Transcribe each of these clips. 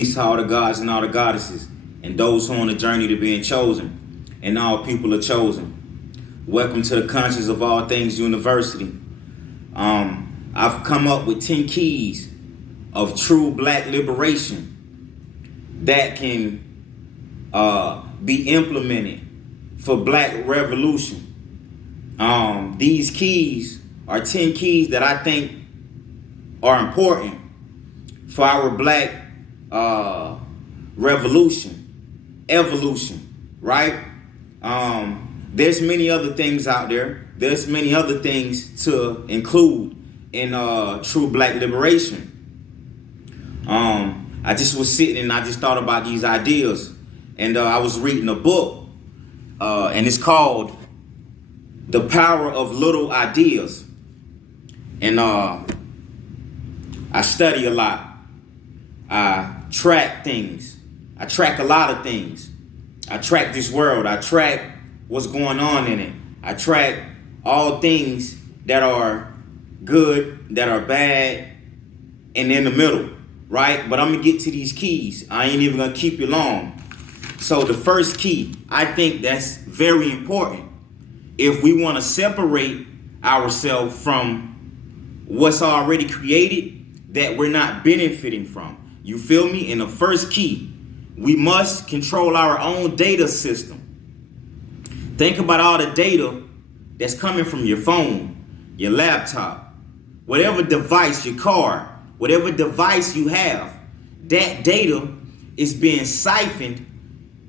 Peace to all the gods and all the goddesses, and those who are on the journey to being chosen, and all people are chosen. Welcome to the Conscious of All Things University. I've come up with 10 keys of true black liberation that can be implemented for black revolution. These keys are 10 keys that I think are important for our black evolution, right? There's many other things out there. There's many other things to include in true black liberation. I just was sitting and I just thought about these ideas, and I was reading a book, and it's called The Power of Little Ideas. And I study a lot. I track things. I track a lot of things. I track this world. I track what's going on in it. I track all things that are good, that are bad, and in the middle, right? But I'm going to get to these keys. I ain't even going to keep you long. So the first key, I think that's very important. If we want to separate ourselves from what's already created that we're not benefiting from. You feel me? And the first key, we must control our own data system. Think about all the data that's coming from your phone, your laptop, whatever device, your car, whatever device you have. That data is being siphoned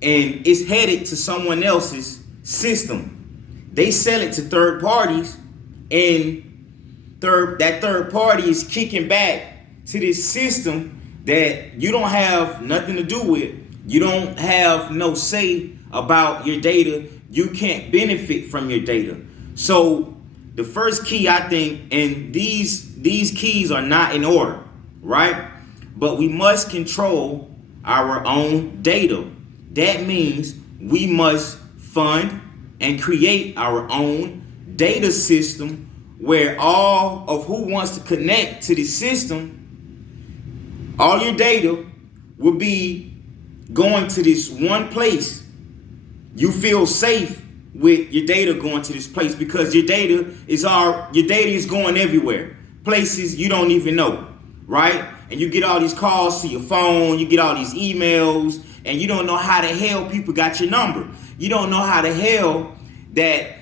and it's headed to someone else's system. They sell it to third parties, and that third party is kicking back to this system that you don't have nothing to do with. You don't have no say about your data. You can't benefit from your data. So the first key, I think, and these keys are not in order, right? But we must control our own data. That means we must fund and create our own data system where all of who wants to connect to the system, all your data will be going to this one place. You feel safe with your data going to this place because your data is going everywhere, places you don't even know, right? And you get all these calls to your phone, you get all these emails, and you don't know how the hell people got your number. You don't know how the hell that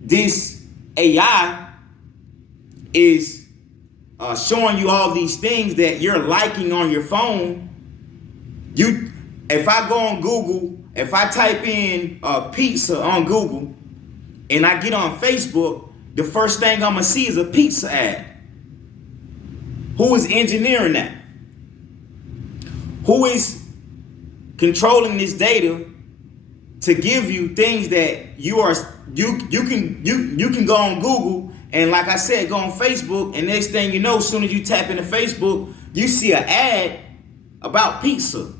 this AI is showing you all these things that you're liking on your phone. If I go on Google, if I type in pizza on Google and I get on Facebook, the first thing I'm gonna see is a pizza ad. Who is engineering that? Who is controlling this data to give you things that you can go on Google and, like I said, go on Facebook, and next thing you know, as soon as you tap into Facebook, you see an ad about pizza.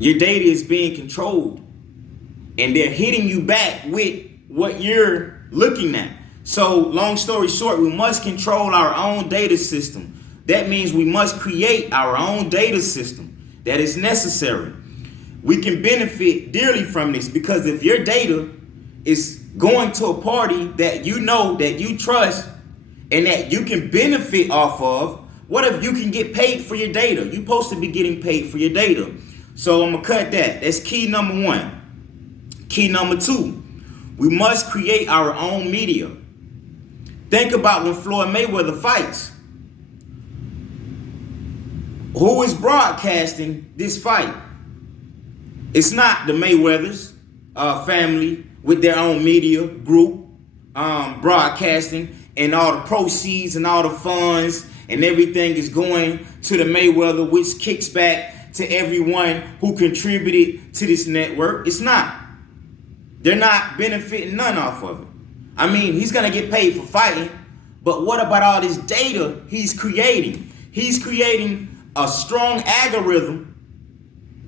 Your data is being controlled, and they're hitting you back with what you're looking at. So, long story short, we must control our own data system. That means we must create our own data system. That is necessary. We can benefit dearly from this because if your data is going to a party that you know, that you trust, and that you can benefit off of, what if you can get paid for your data? You're supposed to be getting paid for your data. So I'm going to cut that. That's key number one. Key number two, we must create our own media. Think about when Floyd Mayweather fights. Who is broadcasting this fight? It's not the Mayweathers family with their own media group broadcasting, and all the proceeds and all the funds and everything is going to the Mayweather, which kicks back to everyone who contributed to this network. It's not. They're not benefiting none off of it. I mean, he's going to get paid for fighting, but what about all this data he's creating? He's creating a strong algorithm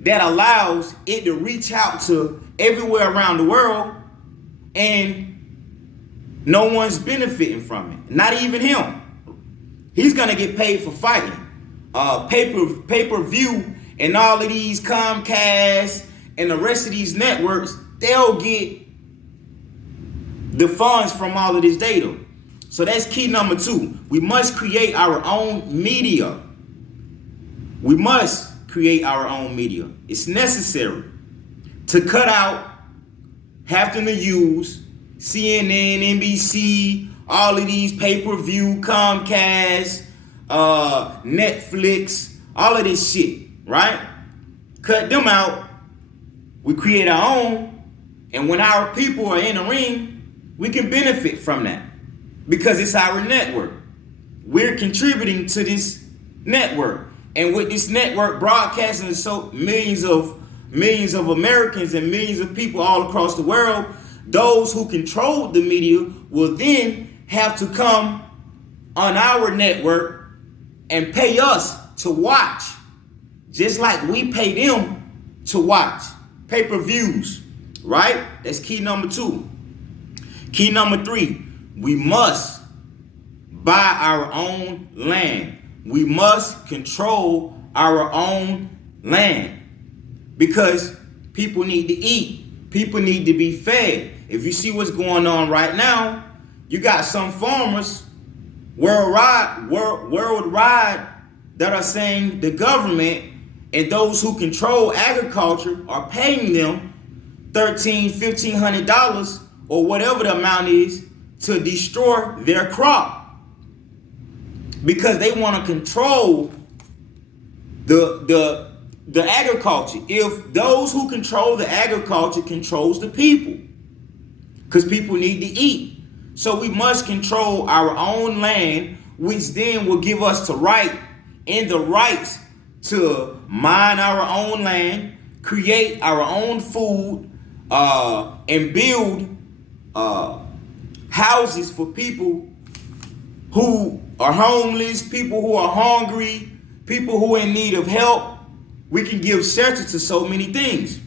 that allows it to reach out to everywhere around the world, and no one's benefiting from it. Not even him. He's going to get paid for fighting. pay-per-view and all of these Comcast and the rest of these networks, they'll get the funds from all of this data. So that's key number 2. We must create our own media. We must create our own media. It's necessary to cut out having to use CNN, NBC, all of these pay-per-view, Comcast, Netflix, all of this shit, right? Cut them out. We create our own, and when our people are in the ring, we can benefit from that because it's our network. We're contributing to this network, and with this network broadcasting to so millions of Americans and millions of people all across the world, those who control the media will then have to come on our network and pay us to watch, just like we pay them to watch. Pay-per-views, right? That's key number 2. Key number 3, we must buy our own land. We must control our own land because people need to eat. People need to be fed. If you see what's going on right now, you got some farmers worldwide that are saying the government and those who control agriculture are paying them $1,300, $1,500 or whatever the amount is to destroy their crop because they want to control the agriculture. If those who control the agriculture controls the people, because people need to eat. So we must control our own land, which then will give us the right and the rights to mine our own land, create our own food, and build houses for people who are homeless, people who are hungry, people who are in need of help. We can give shelter to so many things.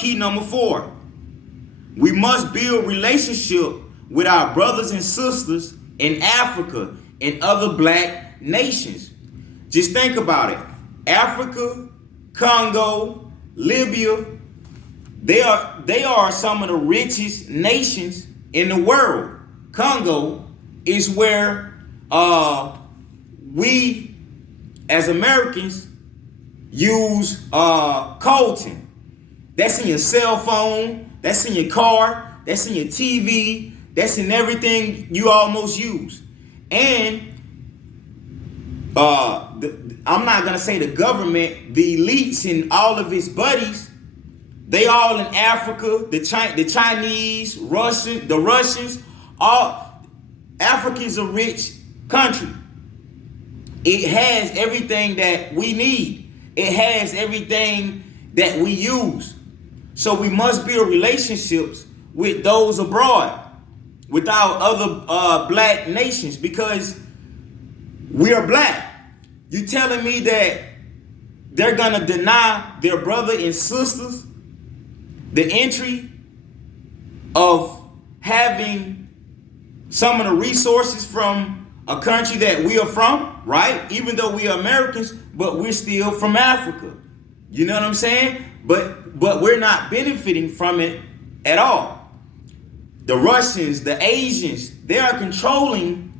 Key number 4. We must build relationship with our brothers and sisters in Africa and other black nations. Just think about it. Africa, Congo, Libya, they are some of the richest nations in the world. Congo is where we as Americans use coltan. That's in your cell phone, that's in your car, that's in your TV, that's in everything you almost use. And I'm not gonna say the government, the elites and all of its buddies, they all in Africa, the Chinese, the Russians, all Africa is a rich country. It has everything that we need. It has everything that we use. So we must build relationships with those abroad, with our other black nations, because we are black. You telling me that they're gonna deny their brother and sisters the entry of having some of the resources from a country that we are from, right? Even though we are Americans, but we're still from Africa. You know what I'm saying? But we're not benefiting from it at all. The Russians, the Asians, they are controlling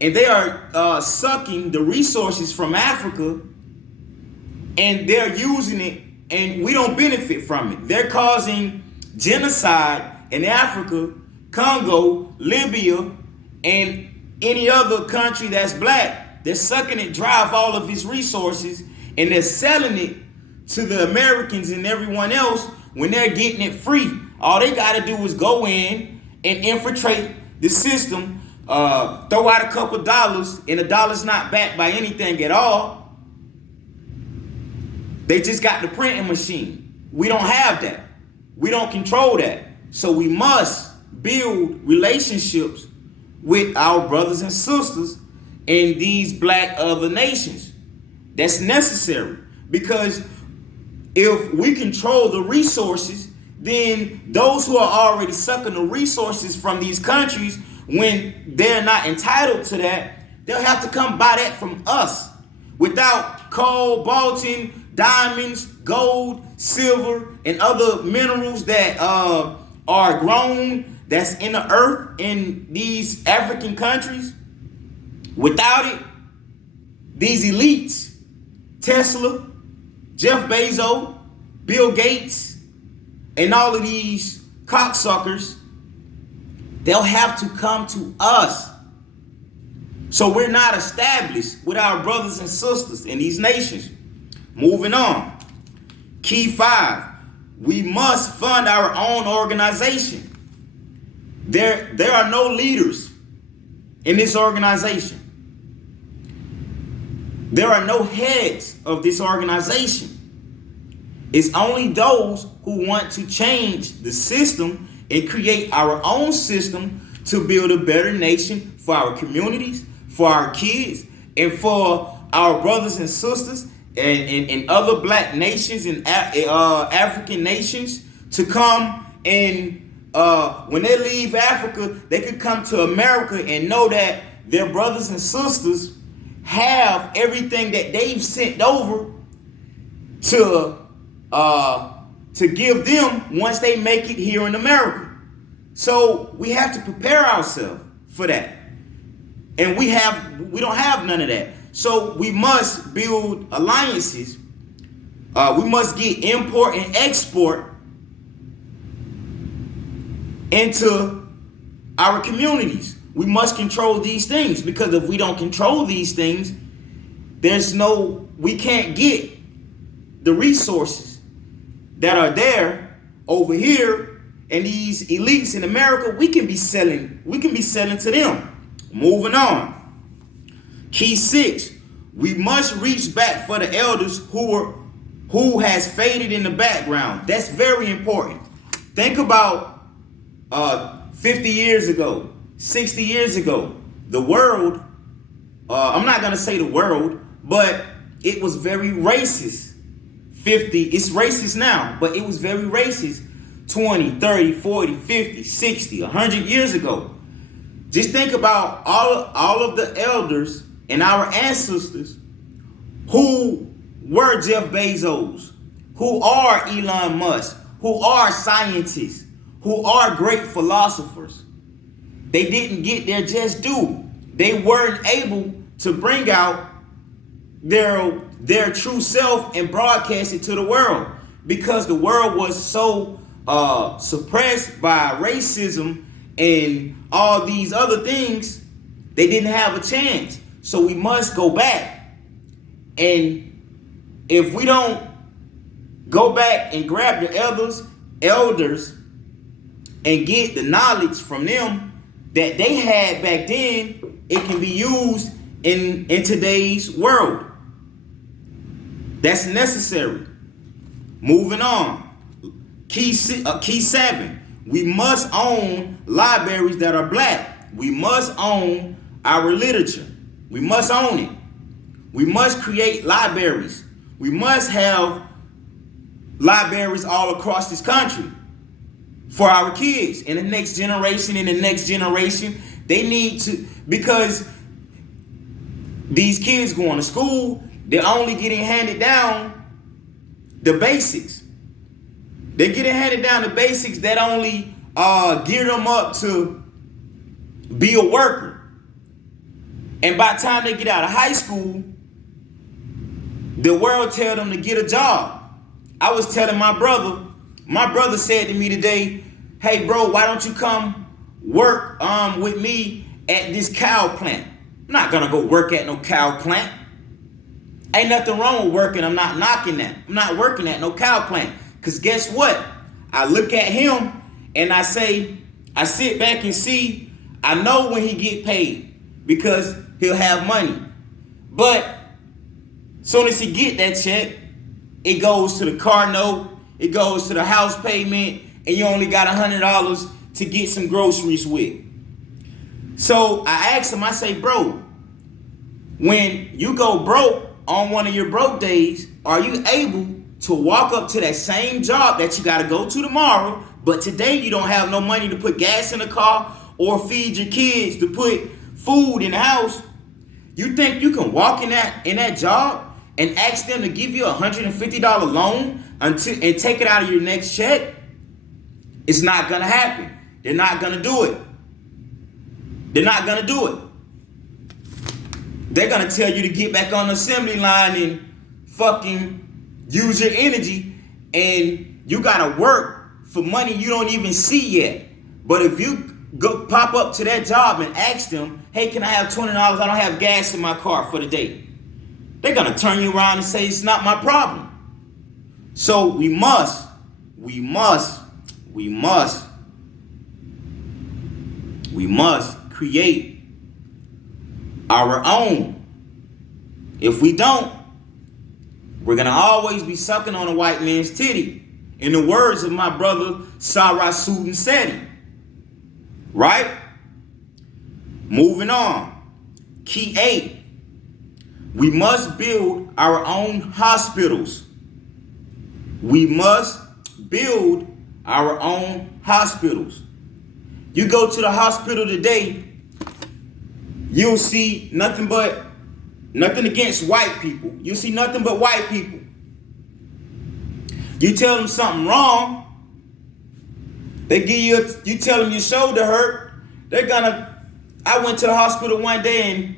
and they are sucking the resources from Africa, and they're using it, and we don't benefit from it. They're causing genocide in Africa, Congo, Libya, and any other country that's black. They're sucking it dry of all of its resources, and they're selling it to the Americans and everyone else when they're getting it free. All they got to do is go in and infiltrate the system, throw out a couple dollars, and the dollar's not backed by anything at all. They just got the printing machine. We don't have that. We don't control that. So we must build relationships with our brothers and sisters in these black other nations. That's necessary, because if we control the resources, then those who are already sucking the resources from these countries, when they're not entitled to that, They'll have to come buy that from us. Without coal, Balton, diamonds, gold, silver, and other minerals that are grown that's in the earth in these African countries. Without it, these elites, Tesla, Jeff Bezos, Bill Gates, and all of these cocksuckers, they'll have to come to us. So we're not established with our brothers and sisters in these nations. Moving on. Key 5. We must fund our own organization. There are no leaders in this organization. There are no heads of this organization. It's only those who want to change the system and create our own system to build a better nation for our communities, for our kids, and for our brothers and sisters and other black nations and African nations to come and when they leave Africa, they could come to America and know that their brothers and sisters have everything that they've sent over to give them once they make it here in America. So we have to prepare ourselves for that. And we don't have none of that. So we must build alliances. We must get import and export into our communities. We must control these things, because if we don't control these things, we can't get the resources that are there over here, and these elites in America, we can be selling to them. Moving on. Key 6, we must reach back for the elders who has faded in the background. That's very important. Think about 50 years ago, 60 years ago, the world, I'm not going to say the world, but it was very racist. It's racist now, but it was very racist 20, 30, 40, 50, 60, 100 years ago. Just think about all of the elders and our ancestors who were Jeff Bezos, who are Elon Musk, who are scientists, who are great philosophers. They didn't get their just due. They weren't able to bring out their true self and broadcast it to the world, because the world was so suppressed by racism and all these other things. They didn't have a chance. So we must go back. And if we don't go back and grab the elders and get the knowledge from them that they had back then, it can be used in today's world. That's necessary. Moving on. Key 7. We must own libraries that are black. We must own our literature. We must own it. We must create libraries. We must have libraries all across this country for our kids and the next generation and the next generation. They need to, because these kids going to school, they're only getting handed down the basics. They're getting handed down the basics that only gear them up to be a worker. And by the time they get out of high school, the world tell them to get a job. I was telling my brother said to me today, hey bro, why don't you come work with me at this cow plant? I'm not gonna go work at no cow plant. Ain't nothing wrong with working. I'm not knocking that. I'm not working at no cow plant. Because guess what? I look at him and I say, I sit back and see, I know when he get paid because he'll have money. But soon as he get that check, it goes to the car note, it goes to the house payment, and you only got $100 to get some groceries with. So I asked him, I say, bro, when you go broke on one of your broke days, are you able to walk up to that same job that you got to go to tomorrow, but today you don't have no money to put gas in the car or feed your kids, to put food in the house? You think you can walk in that job and ask them to give you a $150 loan and take it out of your next check? It's not gonna happen. They're not gonna do it. They're not gonna do it. They're gonna tell you to get back on the assembly line and fucking use your energy, and you gotta work for money you don't even see yet. But if you go pop up to that job and ask them, hey, can I have $20? I don't have gas in my car for the day. They're gonna turn you around and say it's not my problem. So we must create our own. If we don't, we're gonna always be sucking on a white man's titty. In the words of my brother Sarah Suden Seti. Right? Moving on. Key 8. We must build our own hospitals. We must build our own hospitals. You go to the hospital today, you'll see nothing against white people. You'll see nothing but white people. You tell them something wrong, you tell them your shoulder hurt, I went to the hospital one day and,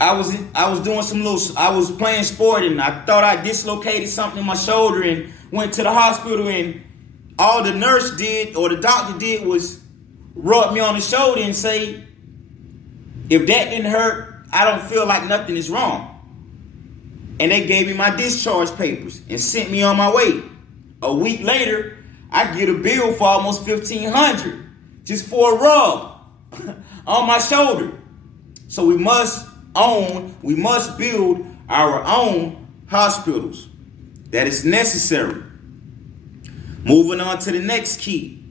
I was playing sport and I thought I dislocated something in my shoulder and went to the hospital, and all the nurse did or the doctor did was rub me on the shoulder and say, if that didn't hurt, I don't feel like nothing is wrong. And they gave me my discharge papers and sent me on my way. A week later, I get a bill for almost $1,500 just for a rub on my shoulder. So we must build our own hospitals. That is necessary. Moving on to the next key.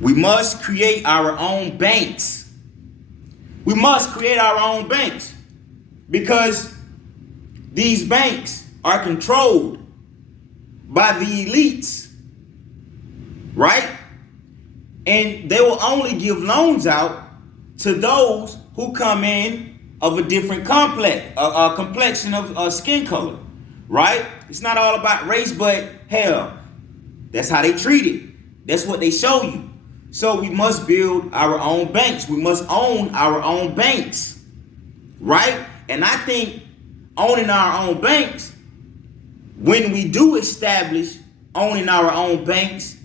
We must create our own banks. We must create our own banks because these banks are controlled by the elites, right? And they will only give loans out to those who come in of a different complexion of skin color, right? It's not all about race, but hell, that's how they treat it. That's what they show you. So we must build our own banks. We must own our own banks, right? And I think owning our own banks, when we do establish owning our own banks,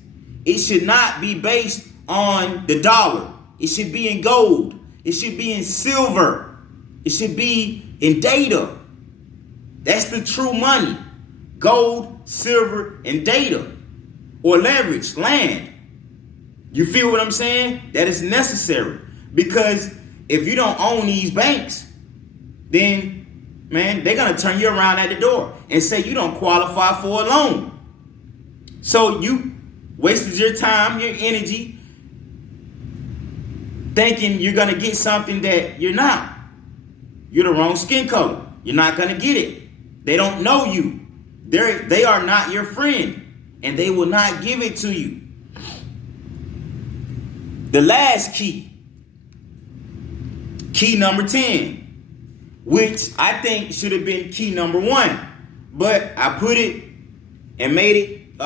it should not be based on the dollar. It should be in gold. It should be in silver. It should be in data. That's the true money. Gold, silver, and data. Or leverage, land. You feel what I'm saying? That is necessary. Because if you don't own these banks, then, man, they're going to turn you around at the door and say you don't qualify for a loan. So you wasted your time, your energy, thinking you're going to get something that you're not. You're the wrong skin color. You're not going to get it. They don't know you. They are not your friend, and they will not give it to you. The last key, key number 10, which I think should have been key number 1, but I put it and made it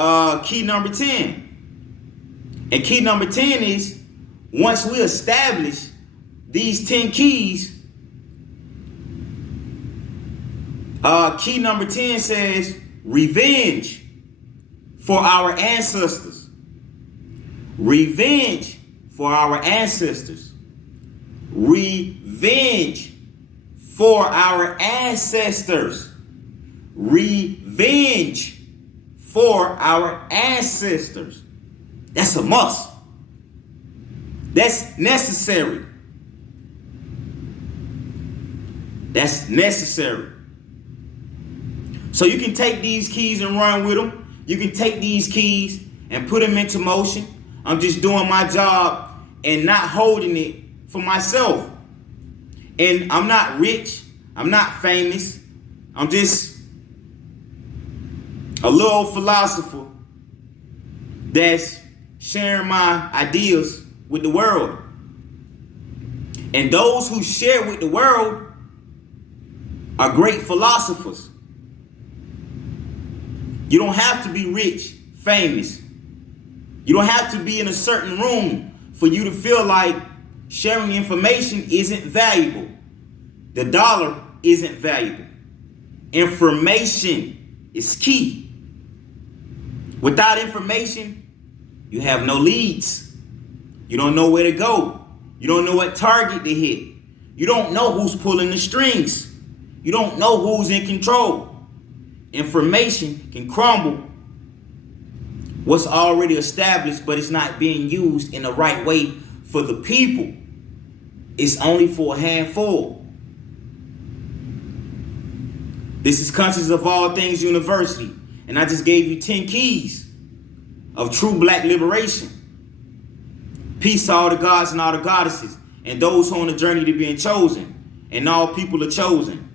key number 10. And key number 10 is, once we establish these 10 keys, key number 10 says revenge for our ancestors. Revenge for our ancestors. Revenge for our ancestors. Revenge for our ancestors. That's a must. That's necessary. That's necessary. So you can take these keys and run with them. You can take these keys and put them into motion. I'm just doing my job and not holding it for myself. And I'm not rich. I'm not famous. I'm just a little philosopher that's sharing my ideas with the world. And those who share with the world are great philosophers. You don't have to be rich, famous. You don't have to be in a certain room for you to feel like sharing information isn't valuable. The dollar isn't valuable. Information is key. Without information, you have no leads. You don't know where to go. You don't know what target to hit. You don't know who's pulling the strings. You don't know who's in control. Information can crumble what's already established, but it's not being used in the right way for the people. It's only for a handful. This is Conscious of All Things University, and I just gave you 10 keys of true black liberation. Peace to all the gods and all the goddesses, and those who are on the journey to being chosen, and all people are chosen.